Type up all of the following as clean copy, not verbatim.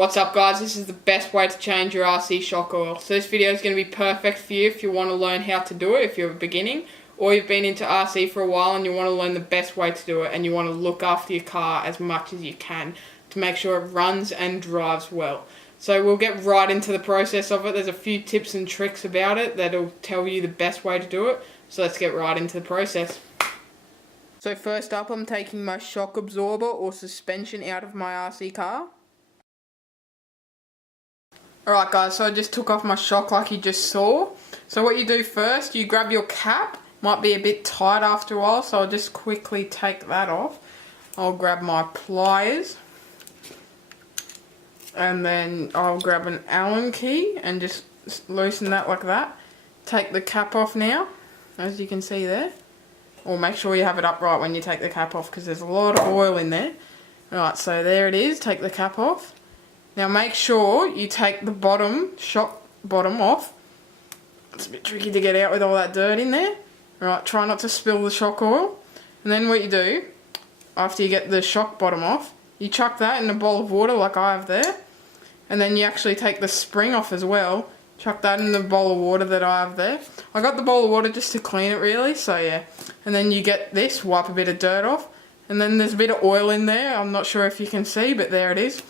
What's up guys, this is the best way to change your RC shock oil. So this video is going to be perfect for you if you want to learn how to do it, if you're beginning, or you've been into RC for a while and you want to learn the best way to do it and you want to look after your car as much as you can to make sure it runs and drives well. So we'll get right into the process of it. There's a few tips and tricks about it that'll tell you the best way to do it. So let's get right into the process. So first up, I'm taking my shock absorber or suspension out of my RC car. Alright guys, so I just took off my shock like you just saw. So what you do first, you grab your cap. Might be a bit tight after a while, so I'll just quickly take that off. I'll grab my pliers. And then I'll grab an Allen key and just loosen that like that. Take the cap off now, as you can see there. Or make sure you have it upright when you take the cap off because there's a lot of oil in there. Alright, so there it is, take the cap off. Now make sure you take the bottom, shock bottom off. It's a bit tricky to get out with all that dirt in there. Alright, try not to spill the shock oil. And then what you do, after you get the shock bottom off, you chuck that in a bowl of water like I have there. And then you actually take the spring off as well. Chuck that in the bowl of water that I have there. I got the bowl of water just to clean it really, so yeah. And then you get this, wipe a bit of dirt off. And then there's a bit of oil in there. I'm not sure if you can see, but there it is.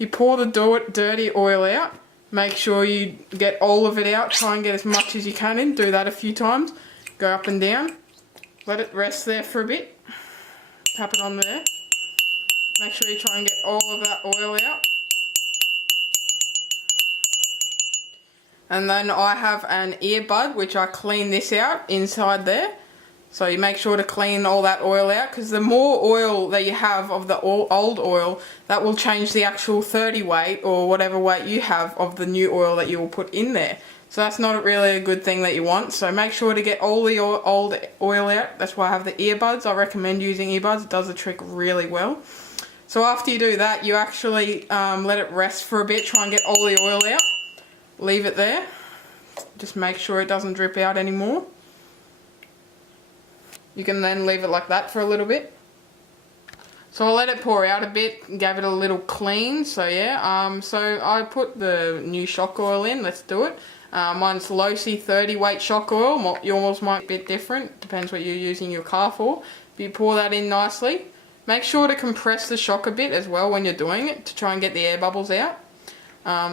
You pour the dirty oil out. Make sure you get all of it out. Try and get as much as you can in. Do that a few times. Go up and down. Let it rest there for a bit. Tap it on there. Make sure you try and get all of that oil out. And then I have an earbud which I clean this out inside there. So you make sure to clean all that oil out because the more oil that you have of the old oil, that will change the actual 30 weight or whatever weight you have of the new oil that you will put in there. So that's not really a good thing that you want. So make sure to get all the old oil out. That's why I have the earbuds. I recommend using earbuds. It does the trick really well. So after you do that, you actually let it rest for a bit. Try and get all the oil out. Leave it there. Just make sure it doesn't drip out anymore. You can then leave it like that for a little bit. So I let it pour out a bit, gave it a little clean, so yeah. So I put the new shock oil in, let's do it. Mine's Losi 30 weight shock oil, yours might be a bit different, depends what you're using your car for. But you pour that in nicely. Make sure to compress the shock a bit as well when you're doing it to try and get the air bubbles out.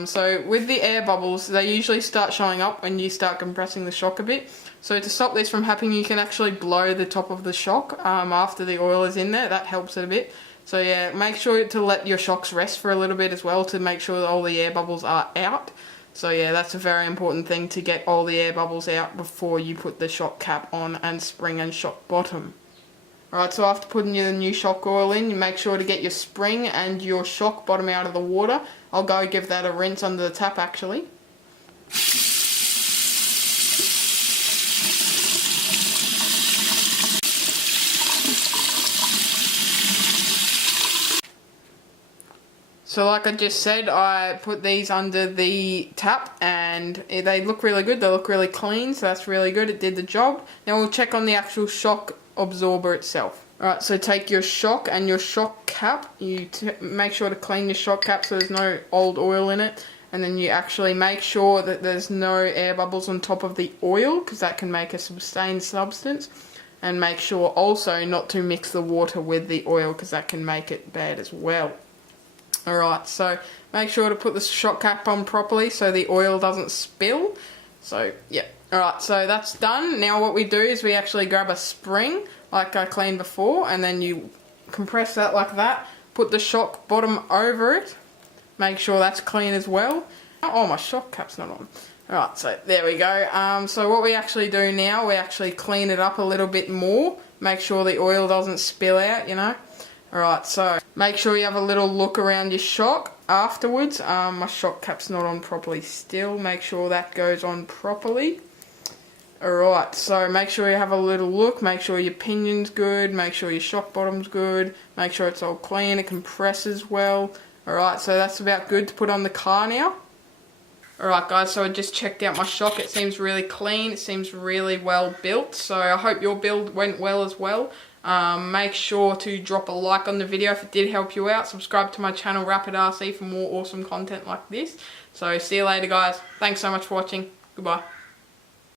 So with the air bubbles, they usually start showing up when you start compressing the shock a bit. So to stop this from happening, you can actually blow the top of the shock after the oil is in there. That helps it a bit. So yeah, make sure to let your shocks rest for a little bit as well to make sure that all the air bubbles are out. So yeah, that's a very important thing to get all the air bubbles out before you put the shock cap on and spring and shock bottom. Alright, so after putting the new shock oil in, you make sure to get your spring and your shock bottom out of the water. I'll go give that a rinse under the tap actually. So like I just said, I put these under the tap and they look really good, they look really clean, so that's really good, it did the job. Now we'll check on the actual shock absorber itself. Alright, so take your shock and your shock cap, you make sure to clean your shock cap so there's no old oil in it, and then you actually make sure that there's no air bubbles on top of the oil because that can make a stained substance, and make sure also not to mix the water with the oil because that can make it bad as well. Alright, so make sure to put the shock cap on properly so the oil doesn't spill. So, yeah. Alright, so that's done. Now what we do is we actually grab a spring, like I cleaned before, and then you compress that like that. Put the shock bottom over it. Make sure that's clean as well. Oh, my shock cap's not on. Alright, so there we go. So what we actually do now, we actually clean it up a little bit more. Make sure the oil doesn't spill out, you know. Alright, so make sure you have a little look around your shock afterwards. My shock cap's not on properly still. Make sure that goes on properly. Alright, so make sure you have a little look. Make sure your pinion's good. Make sure your shock bottom's good. Make sure it's all clean. It compresses well. Alright, so that's about good to put on the car now. Alright guys, so I just checked out my shock. It seems really clean. It seems really well built. So I hope your build went well as well. Make sure to drop a like on the video if it did help you out. Subscribe to my channel, Rapid RC, for more awesome content like this. So see you later, guys. Thanks so much for watching. Goodbye.